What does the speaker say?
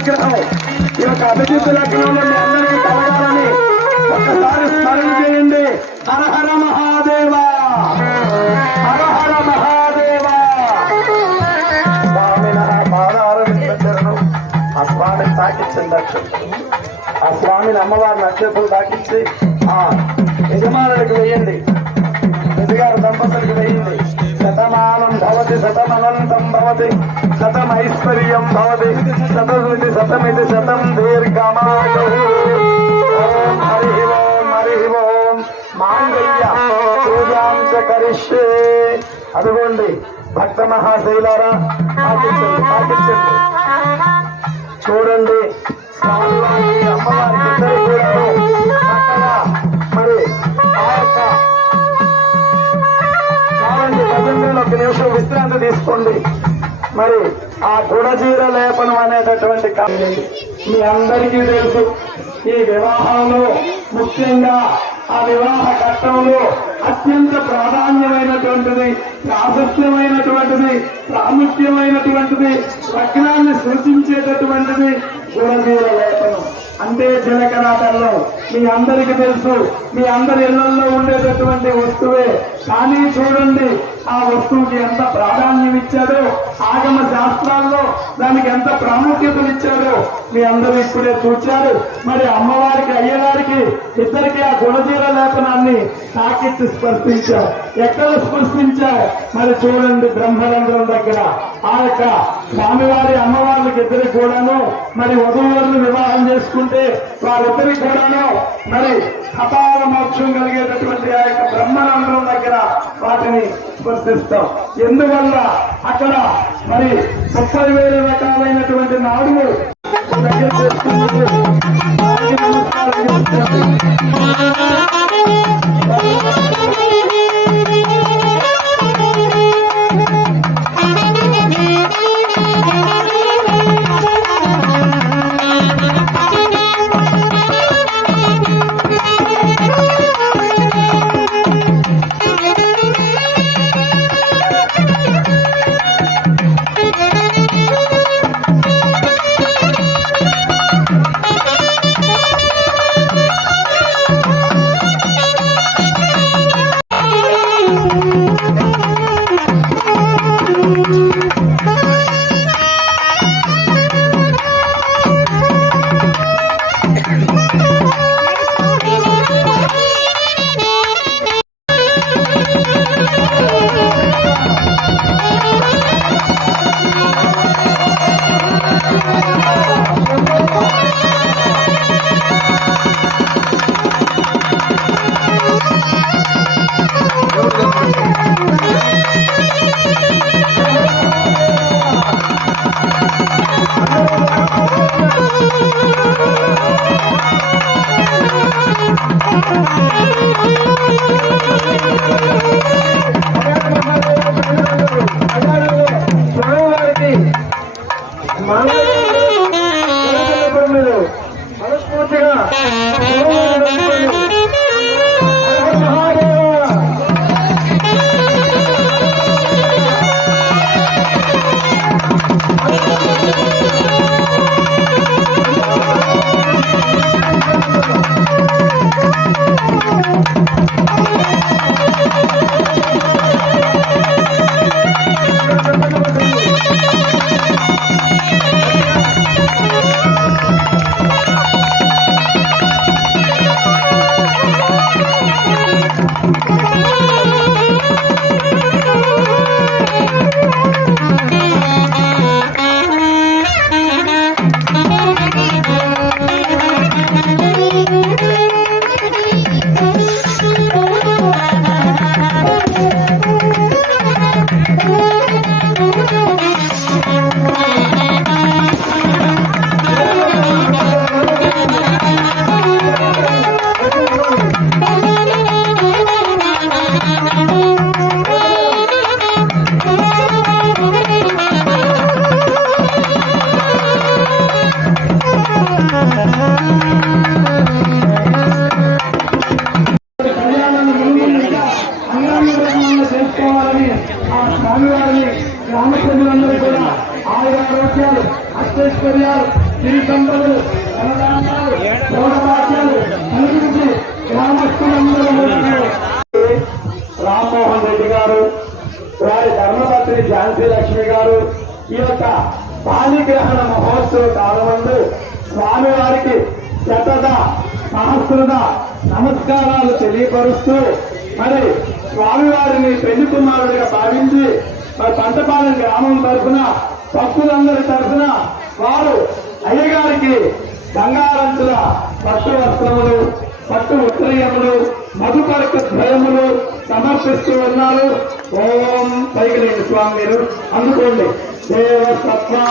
అనుగ్రహం ఈ యొక్క అభిజిత్ లగ్నంలో మీ అందరికీ కలగాలని ఒక్కసారి స్మరణ చేయండి. హర హర మహాదేవ, హర హర మహాదేవ. స్వామి నా పాదాలను ఆ స్వామిని తాకించండి. ఆ స్వామిని అమ్మవారిని అక్షతలు తాకించి ఆ యజమానులకు వేయండి, యజగారు దంపతులకు వేయండి. శతమానం భవతి శతమనంతం భవతి శతమైశ్వర్యం భవతి శతమితి శతమితి శతం దీర్ఘమాయు. ఓం హరి ఓం హరి ఓం. మాంగళ్య పూజాంశ కరిష్యే. అదిగోండి భక్త మహాశైలారా, పాటించండి పాటించండి. చూడండి స్వామివారికి అమ్మవారికి ఇద్దరు కూడా మరి ఆ యొక్క చాలండి భజనలో ఒక నిమిషం విశ్రాంతి తీసుకోండి. మరి ఆ గుడజీర లేపనం అనేటటువంటి మీ అందరికీ తెలుసు. ఈ వివాహంలో ముఖ్యంగా ఆ వివాహ ఘట్టంలో అత్యంత ప్రాధాన్యమైనటువంటిది, ప్రాశస్త్యమైనటువంటిది, ప్రాముఖ్యమైనటువంటిది, లగ్నాన్ని సూచించేటటువంటిది గుడజీర లేపనం అంటే జీలకర్ర బెల్లం. మీ అందరికీ తెలుసు, మీ అందరి ఇళ్లలో ఉండేటటువంటి వస్తువే. కానీ చూడండి ఆ వస్తువుకి ఎంత ప్రాధాన్యం ఇచ్చాడో, ఆగమ శాస్త్రాల్లో దానికి ఎంత ప్రాముఖ్యతనిచ్చాడో మీ అందరూ ఇప్పుడే చూచారు. మరి అమ్మవారికి అయ్యగారికి ఇద్దరికి ఆ గుణజీర లేపనాన్ని తాకిచ్చి స్పర్శించారు. ఎక్కడ స్పర్శించారు మరి చూడండి, బ్రహ్మరంధ్రం దగ్గర. ఆ యొక్క స్వామివారి అమ్మవారికి ఇద్దరికి కూడాను మరి వధువులను వివాహం చేసుకుంటే వారిద్దరికి కూడాను మరి అపార మోక్షం కలిగేటటువంటి ఆ యొక్క బ్రహ్మరంధ్రం దగ్గర వాటిని స్పర్శిస్తాం. ఎందువల్ల అక్కడ మరి 30,000 రకాలైనటువంటి నాడులు దగ్గర చేసుకుంటుంది. మనస్ఫూర్తిగా స్వామివారిని గ్రామ ప్రజలందరూ కూడా ఆయురారోగ్యాలు అష్టైశ్వర్యాలు సిరి సంపదలు ధనధాన్యాలు భోగభాగ్యాలు కలిగించి గ్రామస్తులందరూ రామ్మోహన్ రెడ్డి గారు, వారి ధర్మపత్రి ఝాన్సీ లక్ష్మి గారు ఈ యొక్క పాణిగ్రహణ మహోత్సవ కాలమందు స్వామివారికి శతద సహస్రద నమస్కారాలు తెలియపరుస్తూ మరి స్వామివారిని పెళ్లి కుమారుడిగా భావించి మరి పంటపాలెం గ్రామం తరఫున భక్తులందరి తరఫున వారు అయ్యగారికి బంగారంచుల పట్టు వస్త్రములు, పట్టు ఉత్తరీయములు, మధుపరక ద్వయములు సమర్పిస్తూ ఉన్నారు. ఓం పైకి స్వామి మీరు అందుకోండి. దేవ సత్వా